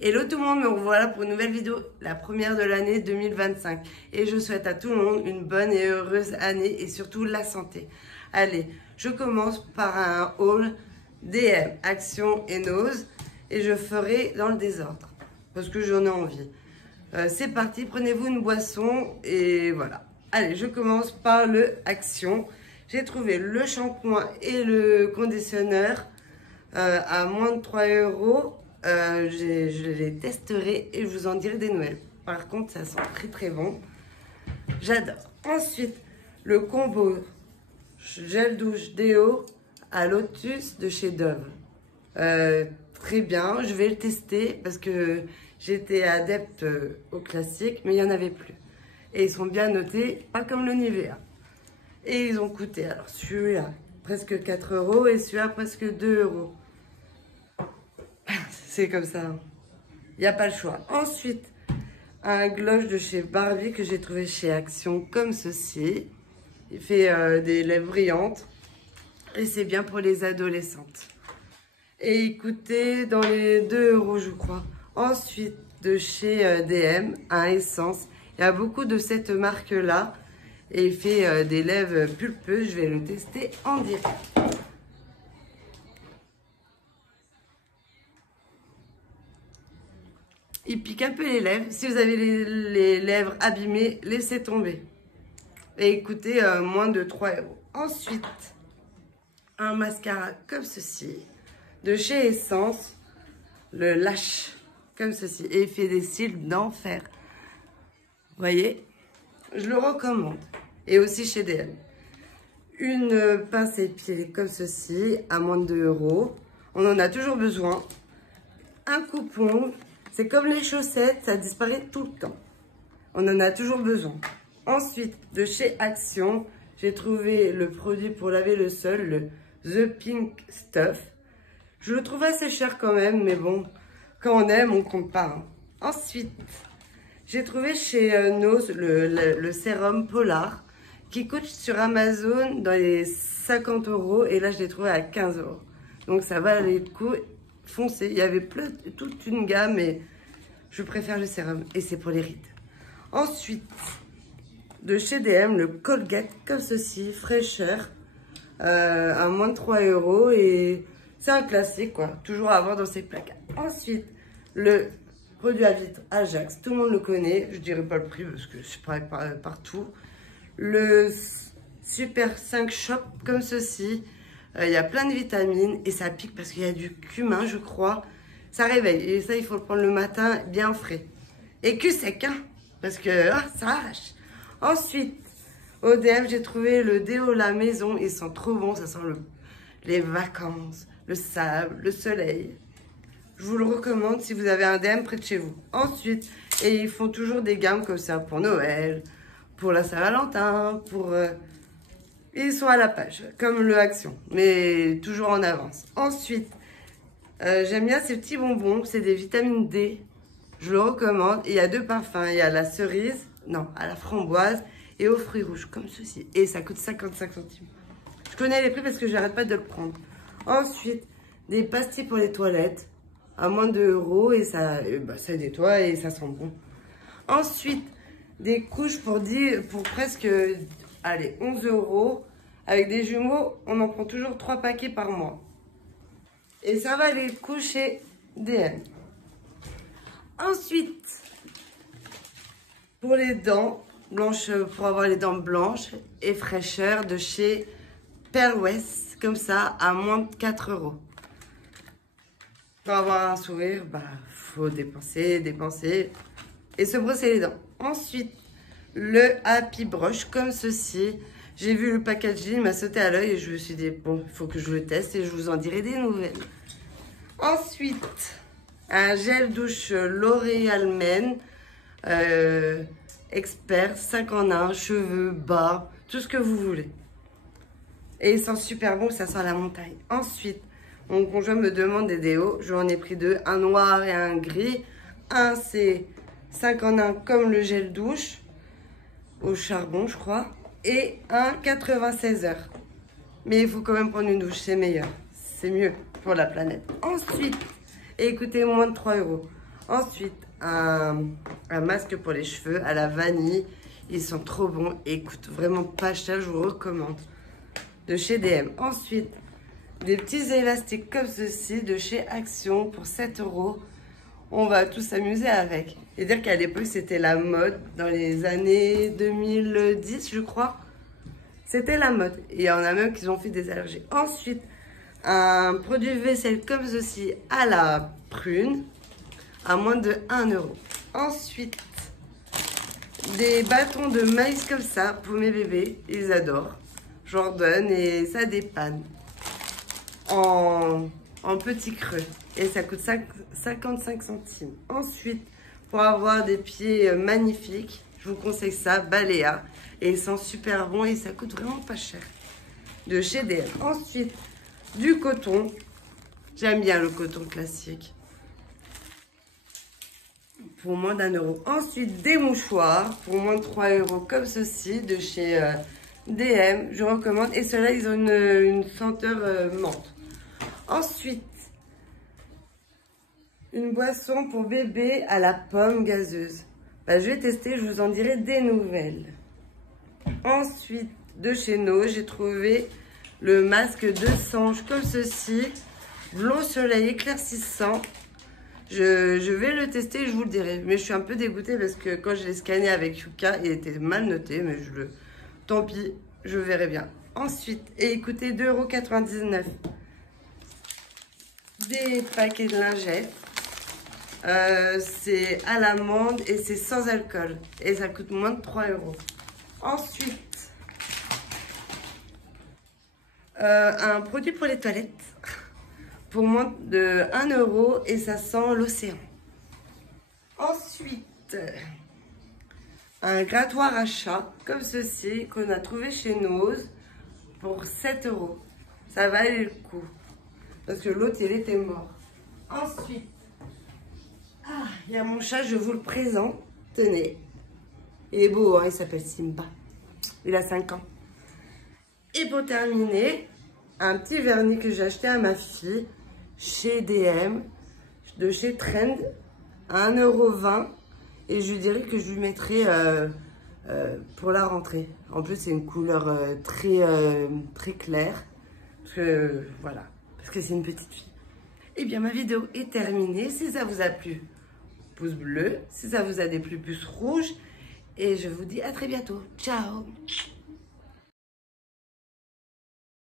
Hello tout le monde, me revoilà pour une nouvelle vidéo, la première de l'année 2025. Et je souhaite à tout le monde une bonne et heureuse année et surtout la santé. Allez, je commence par un haul DM, Action et Nose. Et je ferai dans le désordre, parce que j'en ai envie. C'est parti, prenez-vous une boisson et voilà. Allez, je commence par le Action. J'ai trouvé le shampoing et le conditionneur à moins de 3 €. Je les testerai et je vous en dirai des nouvelles. Par contre, ça sent très très bon. J'adore. Ensuite, le combo gel douche déo à Lotus de chez Dove. Très bien, je vais le tester parce que j'étais adepte au classique, mais il n'y en avait plus. Et ils sont bien notés, pas comme le Nivea. Et ils ont coûté, alors celui-là, presque 4 € et celui-là, presque 2 €. C'est comme ça, il n'y a pas le choix. Ensuite, un gloss de chez Barbie que j'ai trouvé chez Action, comme ceci. Il fait des lèvres brillantes et c'est bien pour les adolescentes. Et il coûtait dans les 2 € je crois. Ensuite, de chez DM, un essence. Il y a beaucoup de cette marque-là. Et il fait des lèvres pulpeuses. Je vais le tester en direct. Il pique un peu les lèvres. Si vous avez les lèvres abîmées, laissez tomber. Et il coûtait moins de 3 €. Ensuite, un mascara comme ceci. De chez Essence, le Lash, comme ceci. Et il fait des cils d'enfer. Vous voyez, je le recommande. Et aussi chez DM. Une pince épilée comme ceci, à moins de 2 €. On en a toujours besoin. Un coupon, c'est comme les chaussettes, ça disparaît tout le temps. On en a toujours besoin. Ensuite, de chez Action, j'ai trouvé le produit pour laver le sol, le The Pink Stuff. Je le trouve assez cher quand même, mais bon, quand on aime, on compte pas. Hein. Ensuite, j'ai trouvé chez Nose le sérum Polar qui coûte sur Amazon dans les 50 € et là, je l'ai trouvé à 15 €. Donc, ça va aller de coup, foncez. Il y avait toute une gamme, mais je préfère le sérum et c'est pour les rides. Ensuite, de chez DM, le Colgate comme ceci, fraîcheur, à moins de 3 € et c'est un classique quoi, toujours à avoir dans ses placards. Ensuite, le produit à vitre Ajax, tout le monde le connaît, je dirais pas le prix parce que je parie partout. Le Super 5 Shop comme ceci, il y a plein de vitamines et ça pique parce qu'il y a du cumin je crois. Ça réveille et ça il faut le prendre le matin bien frais. Et cul sec hein, parce que ça arrache. Ensuite, au DM, j'ai trouvé le déo La Maison. Ils sont trop bons, ça sent les vacances, le sable, le soleil. Je vous le recommande si vous avez un DM près de chez vous. Ensuite, et ils font toujours des gammes comme ça pour Noël, pour la Saint-Valentin, pour... Ils sont à la page, comme le Action, mais toujours en avance. Ensuite, j'aime bien ces petits bonbons, c'est des vitamines D. Je le recommande. Il y a deux parfums, il y a la cerise, non, à la framboise et aux fruits rouges, comme ceci. Et ça coûte 55 centimes. Je connais les prix parce que je n'arrête pas de le prendre. Ensuite, des pastilles pour les toilettes, à moins de 2 € et ça nettoie et ça sent bon. Ensuite, des couches pour presque, allez, 11 €. Avec des jumeaux, on en prend toujours 3 paquets par mois. Et ça va les coucher DM. Ensuite, pour les dents blanches, pour avoir les dents blanches et fraîcheur de chez Pearl West, comme ça, à moins de 4 €. Pour avoir un sourire, faut dépenser et se brosser les dents. Ensuite, le Happy Brush comme ceci. J'ai vu le packaging, il m'a sauté à l'œil et je me suis dit, bon, il faut que je le teste et je vous en dirai des nouvelles. Ensuite, un gel douche L'Oréal Men, expert, 5 en 1, cheveux, barbe, tout ce que vous voulez. Et il sent super bon, ça sent la montagne. Ensuite, mon conjoint me demande des déos, je en ai pris 2, un noir et un gris. Un c'est 5 en 1 comme le gel douche, au charbon je crois. Et un 96 heures. Mais il faut quand même prendre une douche, c'est meilleur. C'est mieux pour la planète. Ensuite, et écoutez, moins de 3 €. Ensuite, un masque pour les cheveux à la vanille. Ils sont trop bons et coûtent vraiment pas cher, je vous recommande. De chez DM. Ensuite, des petits élastiques comme ceci de chez Action pour 7 €. On va tous s'amuser avec. Et dire qu'à l'époque, c'était la mode dans les années 2010, je crois. C'était la mode. Et il y en a même qui ont fait des allergies. Ensuite, un produit vaisselle comme ceci à la prune, à moins de 1 €. Ensuite, des bâtons de maïs comme ça pour mes bébés. Ils adorent. Je leur donne et ça dépanne. En petit creux. Et ça coûte 55 centimes. Ensuite, pour avoir des pieds magnifiques, je vous conseille ça, Balea. Et ils sont super bons et ça coûte vraiment pas cher. De chez DM. Ensuite, du coton. J'aime bien le coton classique. Pour moins d'1 €. Ensuite, des mouchoirs pour moins de 3 € comme ceci de chez DM. Je recommande. Et ceux-là, ils ont une senteur menthe. Ensuite, une boisson pour bébé à la pomme gazeuse. Bah, je vais tester, je vous en dirai des nouvelles. Ensuite, de chez nous, j'ai trouvé le masque de Sange comme ceci. Blond soleil éclaircissant. Je vais le tester et je vous le dirai. Mais je suis un peu dégoûtée parce que quand je l'ai scanné avec Yuka, il était mal noté. Mais tant pis, je verrai bien. Ensuite, et écoutez, 2,99 €. Des paquets de lingettes. C'est à l'amande et c'est sans alcool. Et ça coûte moins de 3 €. Ensuite, un produit pour les toilettes. Pour moins de 1 € et ça sent l'océan. Ensuite, un grattoir à chat comme ceci qu'on a trouvé chez Nose pour 7 €. Ça valait le coup. Parce que l'autre, il était mort. Ensuite, il y a mon chat, je vous le présente. Tenez. Il est beau, hein, il s'appelle Simba. Il a 5 ans. Et pour terminer, un petit vernis que j'ai acheté à ma fille chez DM, de chez Trend, à 1,20 €. Et je lui dirais que je lui mettrai pour la rentrée. En plus, c'est une couleur très claire. Parce que, voilà. Parce que c'est une petite fille. Et bien, ma vidéo est terminée. Si ça vous a plu, pouce bleu. Si ça vous a déplu, pouce rouge. Et je vous dis à très bientôt. Ciao!